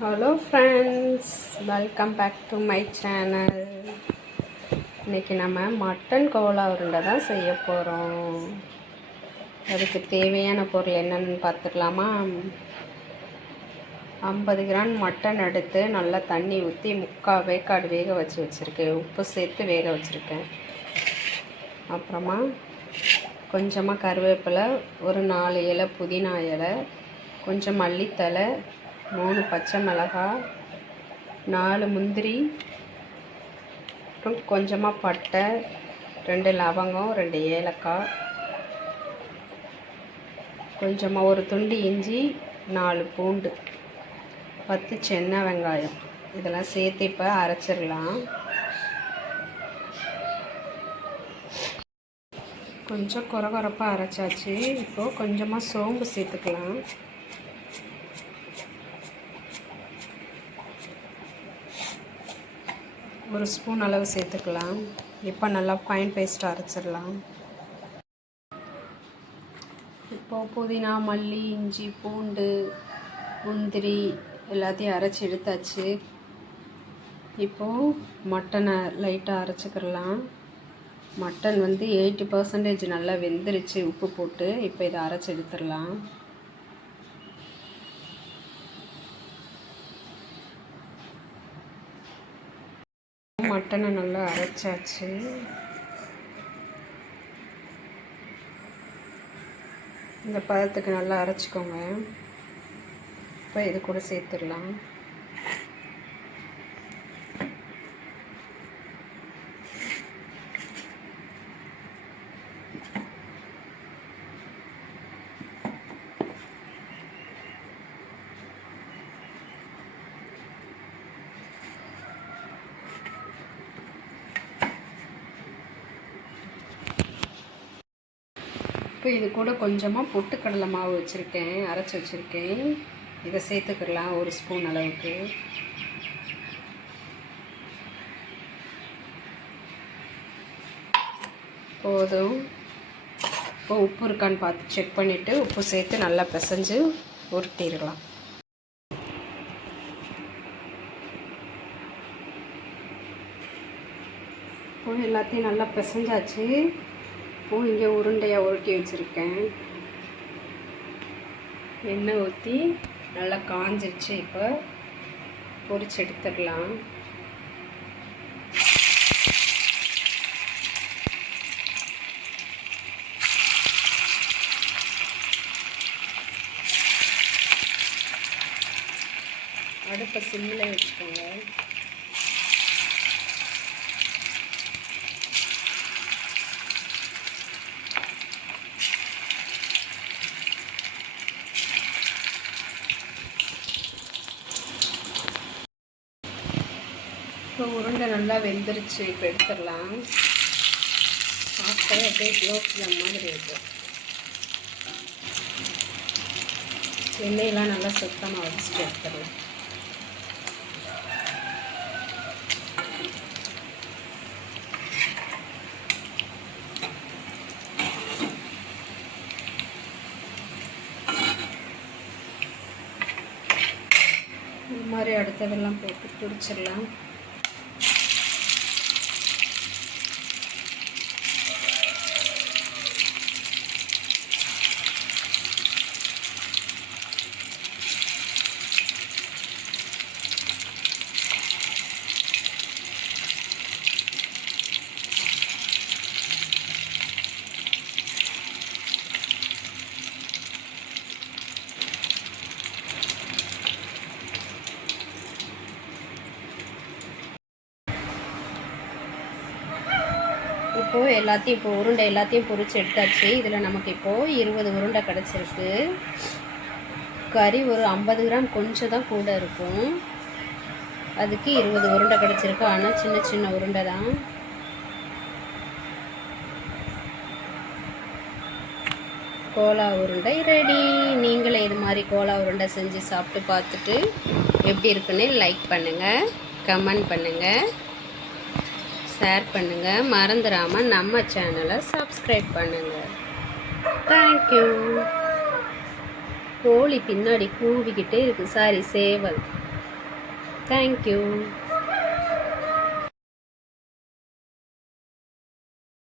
Hello friends, welcome back to my channel. இன்றைக்கி நம்ம mutton Cola உருண்டை தான் செய்ய போகிறோம். அதுக்கு தேவையான பொருள் என்னென்னு பார்த்துக்கலாமா? 50 கிராம் மட்டன் எடுத்து நல்லா தண்ணி ஊற்றி 3/4 வேக்காடு வேக வச்சுருக்கேன். உப்பு சேர்த்து வேக வச்சுருக்கேன். அப்புறமா கொஞ்சமாக கருவேப்பிலை, ஒரு 4 இலை புதினா இலை, கொஞ்சம் மல்லித்தலை, 3 பச்சை மிளகாய், 4 முந்திரி, அப்புறம் கொஞ்சமாக பட்டை, 2 லவங்கம், 2 ஏலக்காய், கொஞ்சமாக ஒரு துண்டு இஞ்சி, 4 பூண்டு, 10 சின்ன வெங்காயம், இதெல்லாம் சேர்த்து இப்போ அரைச்சிடலாம். கொஞ்சம் கொரகொரப்பாக அரைச்சாச்சு. இப்போது கொஞ்சமாக சோம்பு சேர்த்துக்கலாம். ஒரு ஸ்பூன் அளவு சேர்த்துக்கலாம். இப்போ நல்லா ஃபைன் பேஸ்ட் அரைச்சிடலாம். இப்போது புதினா, மல்லி, இஞ்சி, பூண்டு, முந்திரி எல்லாத்தையும் அரைச்சி எடுத்தாச்சு. இப்போது மட்டனை லைட்டாக அரைச்சிக்கிடலாம். மட்டன் 80% நல்லா வெந்துருச்சு உப்பு போட்டு. இப்போ இதை அரைச்சி எடுத்துடலாம். மட்டனை நல்லா அரைச்சாச்சு. இந்த பதத்துக்கு நல்லா அரைச்சிக்கோங்க. இப்போ இது கூட சேர்த்துடலாம். இப்போ இது கூட கொஞ்சமாக பொட்டுக்கடலை மாவு வச்சுருக்கேன், அரைச்சி வச்சுருக்கேன். இதை சேர்த்துக்கிடலாம். ஒரு ஸ்பூன் அளவுக்கு. போதும். இப்போ உப்பு இருக்கான்னு பார்த்து செக் பண்ணிவிட்டு உப்பு சேர்த்து நல்லா பிசைஞ்சு உருட்டிடலாம். இப்போ எல்லாத்தையும் நல்லா பிசைஞ்சாச்சு. இப்போது இங்கே உருண்டையாக உருட்டி வச்சுருக்கேன். எண்ணெய் ஊற்றி நல்லா காஞ்சிருச்சு. இப்போ பொரிச்சு எடுத்துடலாம். அடுப்பை சிம்மில் வச்சுக்கோங்க. இப்போ உருண்டை நல்லா வெந்துருச்சு. இப்போ எடுத்துடலாம். சாப்பிட்டே அப்படியே குலோப்ஜாம் மாதிரி இருக்குது. எண்ணெயெல்லாம் நல்லா சுத்தமாக வச்சுட்டு எடுத்துடலாம். இந்த மாதிரி அடுத்ததெல்லாம் போட்டு பிடிச்சிடலாம். இப்போது உருண்டை எல்லாத்தையும் பொரிச்சு எடுத்தாச்சு. இதில் நமக்கு இப்போது 20 உருண்டை கிடச்சிருக்கு. கறி ஒரு 50 கிராம் கொஞ்சம் தான் கூட இருக்கும். அதுக்கு 20 உருண்டை கிடச்சிருக்கு. ஆனால் சின்ன சின்ன உருண்டை தான். கோலா உருண்டை ரெடி. நீங்களே இது மாதிரி கோலா உருண்டை செஞ்சு சாப்பிட்டு பார்த்துட்டு எப்படி இருக்குன்னு லைக் பண்ணுங்கள், கமெண்ட் பண்ணுங்கள், ஷேர் பண்ணுங்கள். மறந்துடாமல் நம்ம சேனலை சப்ஸ்கிரைப் பண்ணுங்கள். தேங்க்யூ. கோழி பின்னாடி கூவிக்கிட்டே இருக்குது. சாரி, சேவல். தேங்க்யூ.